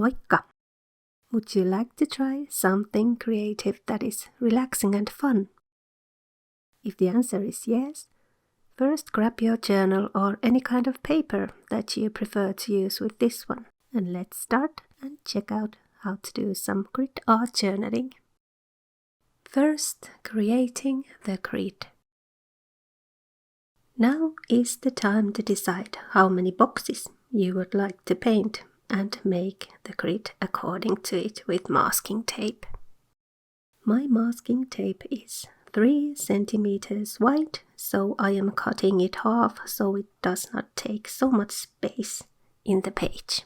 Moikka! Would you like to try something creative that is relaxing and fun? If the answer is yes, first grab your journal or any kind of paper that you prefer to use with this one, and let's start and check out how to do some grid art journaling. First, creating the grid. Now is the time to decide how many boxes you would like to paint and make the grid according to it with masking tape. My masking tape is 3 centimeters wide, so I am cutting it half so it does not take so much space in the page.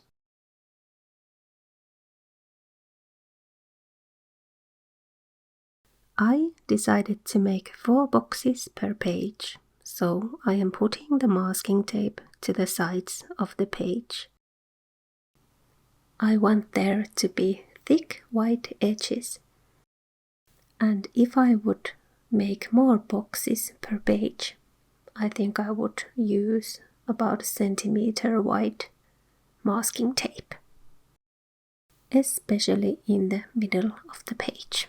I decided to make 4 boxes per page, so I am putting the masking tape to the sides of the page. I want there to be thick white edges, and if I would make more boxes per page, I think I would use about a centimeter wide masking tape, especially in the middle of the page.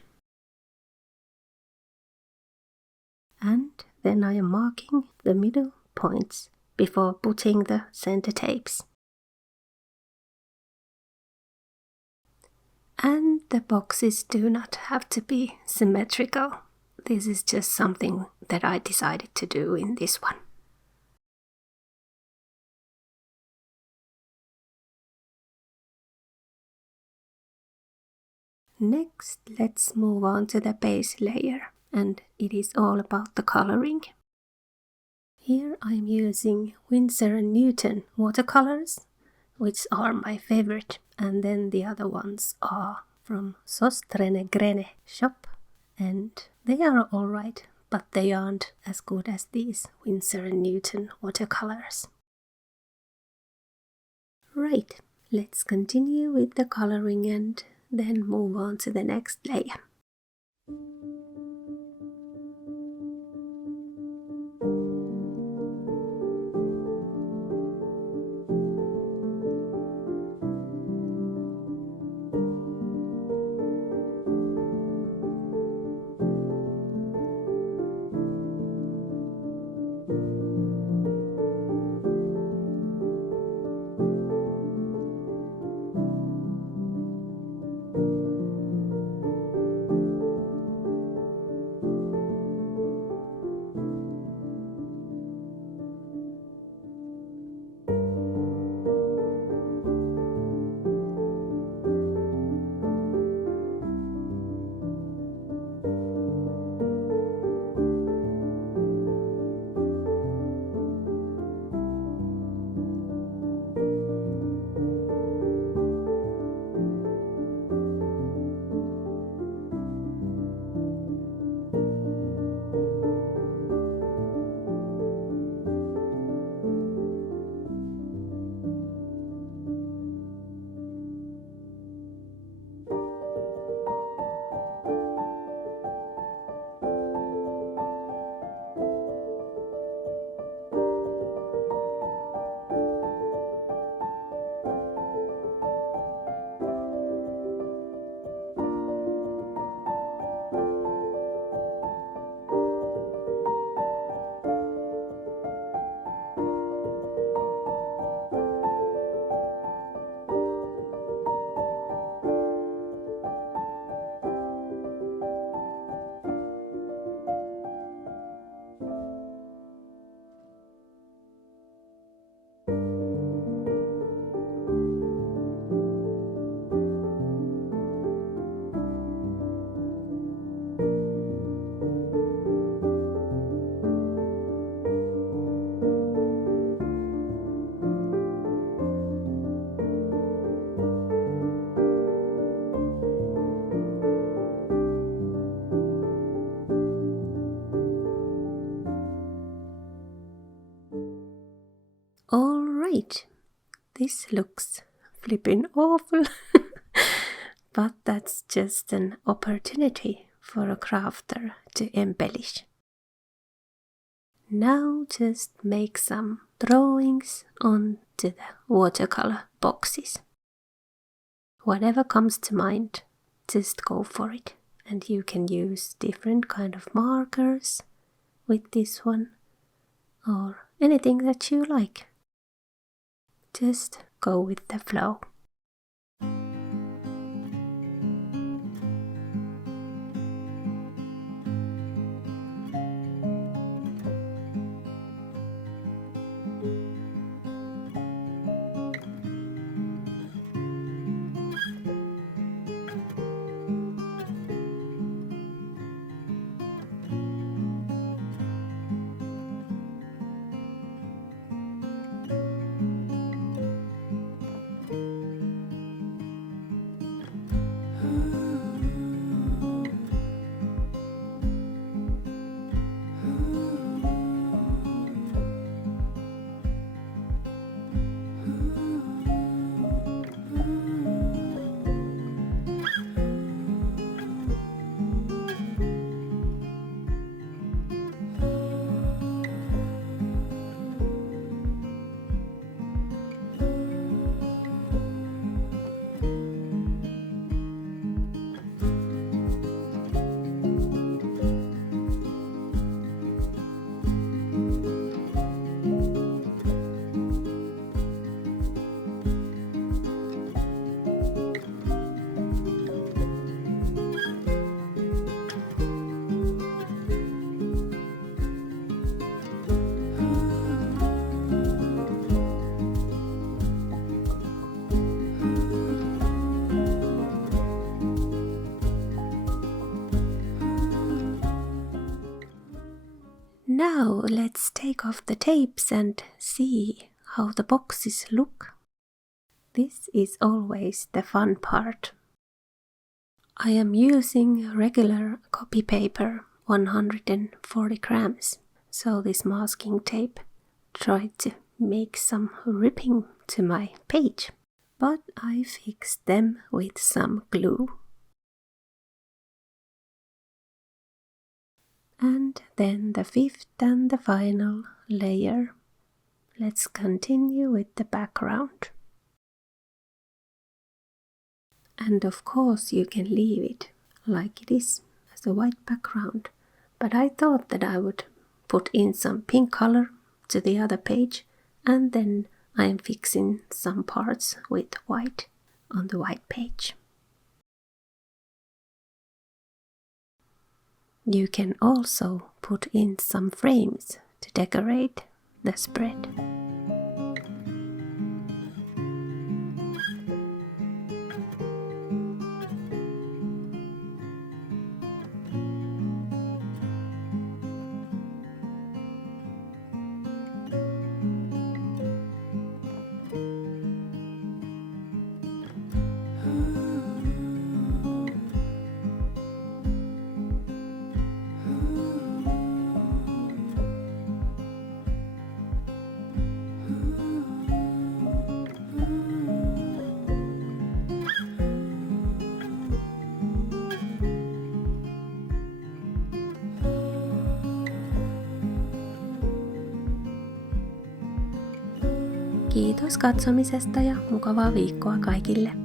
And then I am marking the middle points before putting the center tapes. And the boxes do not have to be symmetrical. This is just something that I decided to do in this one. Next, let's move on to the base layer, and it is all about the coloring. Here I am using Winsor & Newton watercolors, which are my favorite, and then the other ones are from Sostrene Grene shop, and they are alright, but they aren't as good as these Winsor & Newton watercolors. Right, let's continue with the coloring and then move on to the next layer. Alright, this looks flippin' awful, but that's just an opportunity for a crafter to embellish. Now just make some drawings onto the watercolor boxes. whatever comes to mind, just go for it. And you can use different kind of markers with this one, or anything that you like. Just go with the flow. Now let's take off the tapes and see how the boxes look. This is always the fun part. I am using regular copy paper, 140 grams, so this masking tape tried to make some ripping to my page, but I fixed them with some glue. And then the fifth and the final layer. Let's continue with the background. And of course you can leave it like it is as a white background, but I thought that I would put in some pink color to the other page, and then I am fixing some parts with white on the white page. You can also put in some frames to decorate the spread. Kiitos katsomisesta ja mukavaa viikkoa kaikille!